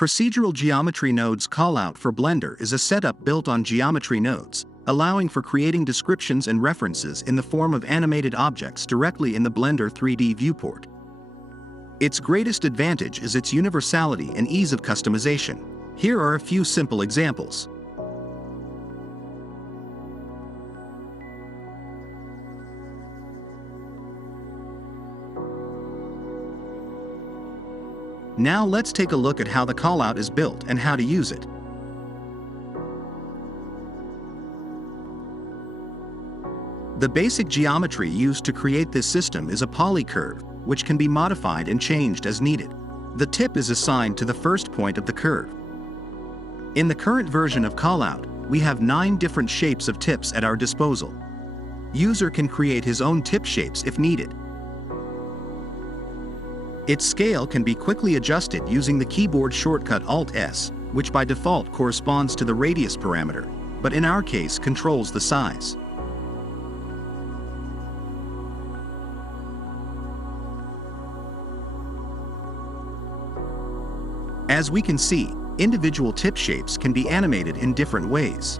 Procedural Geometry Nodes Callout for Blender is a setup built on geometry nodes, allowing for creating descriptions and references in the form of animated objects directly in the Blender 3D viewport. Its greatest advantage is its universality and ease of customization. Here are a few simple examples. Now let's take a look at how the callout is built and how to use it. The basic geometry used to create this system is a polycurve, which can be modified and changed as needed. The tip is assigned to the first point of the curve. In the current version of callout, we have 9 different shapes of tips at our disposal. User can create his own tip shapes if needed. Its scale can be quickly adjusted using the keyboard shortcut Alt-S, which by default corresponds to the radius parameter, but in our case controls the size. As we can see, individual tip shapes can be animated in different ways.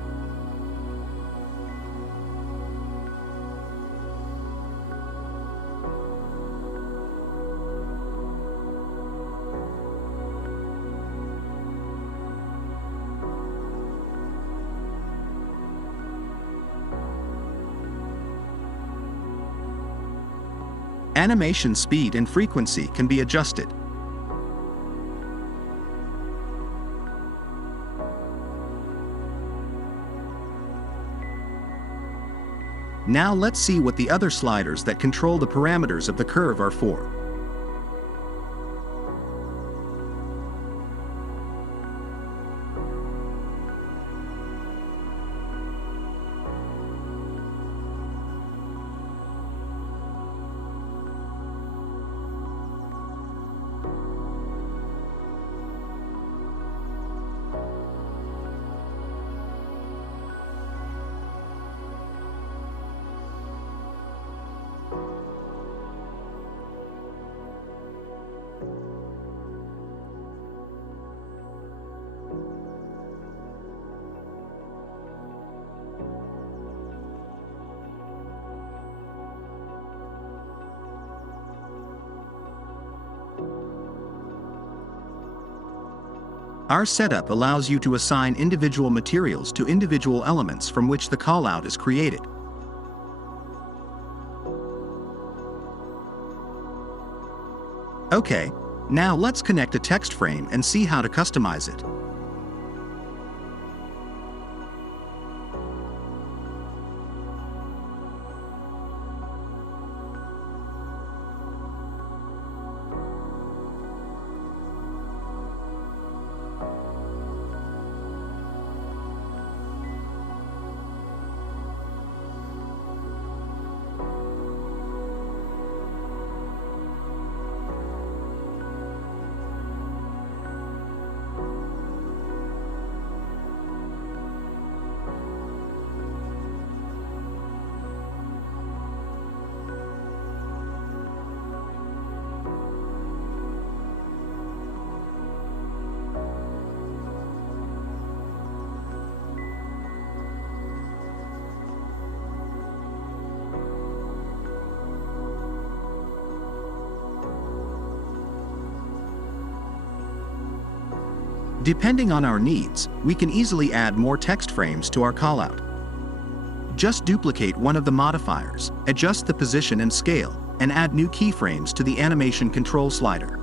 Animation speed and frequency can be adjusted. Now let's see what the other sliders that control the parameters of the curve are for. Our setup allows you to assign individual materials to individual elements from which the callout is created. Okay, now let's connect a text frame and see how to customize it. Depending on our needs, we can easily add more text frames to our callout. Just duplicate one of the modifiers, adjust the position and scale, and add new keyframes to the animation control slider.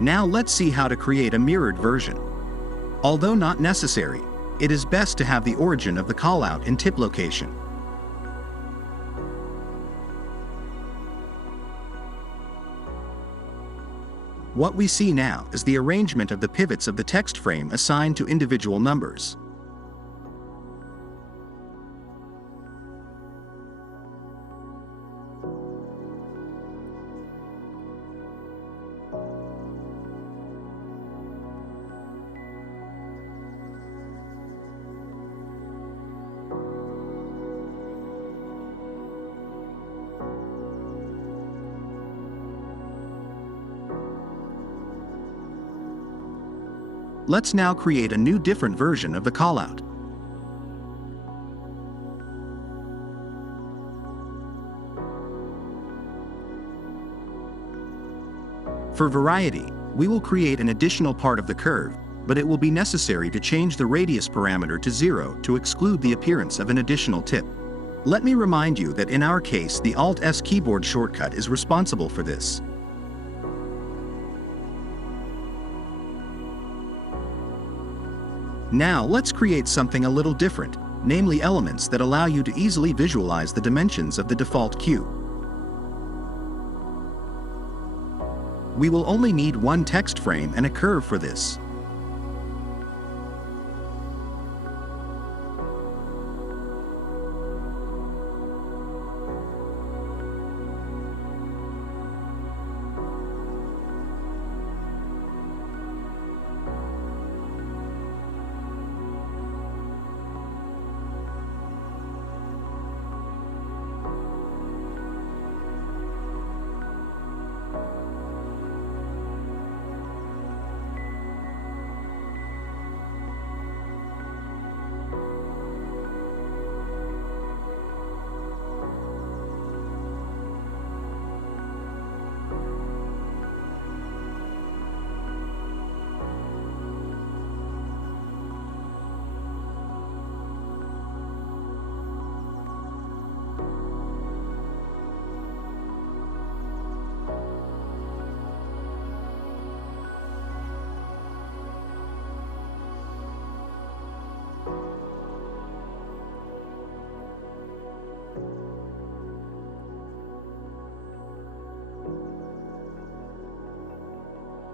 Now let's see how to create a mirrored version. Although not necessary, it is best to have the origin of the callout in tip location. What we see now is the arrangement of the pivots of the text frame assigned to individual numbers. Let's now create a new different version of the callout. For variety, we will create an additional part of the curve, but it will be necessary to change the radius parameter to 0 to exclude the appearance of an additional tip. Let me remind you that in our case the Alt-S keyboard shortcut is responsible for this. Now let's create something a little different, namely elements that allow you to easily visualize the dimensions of the default cube. We will only need one text frame and a curve for this.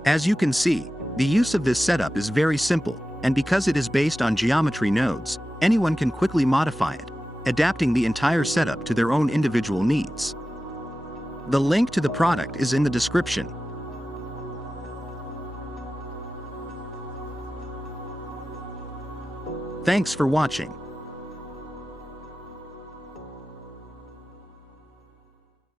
As you can see, the use of this setup is very simple, and because it is based on geometry nodes, anyone can quickly modify it, adapting the entire setup to their own individual needs. The link to the product is in the description. Thanks for watching.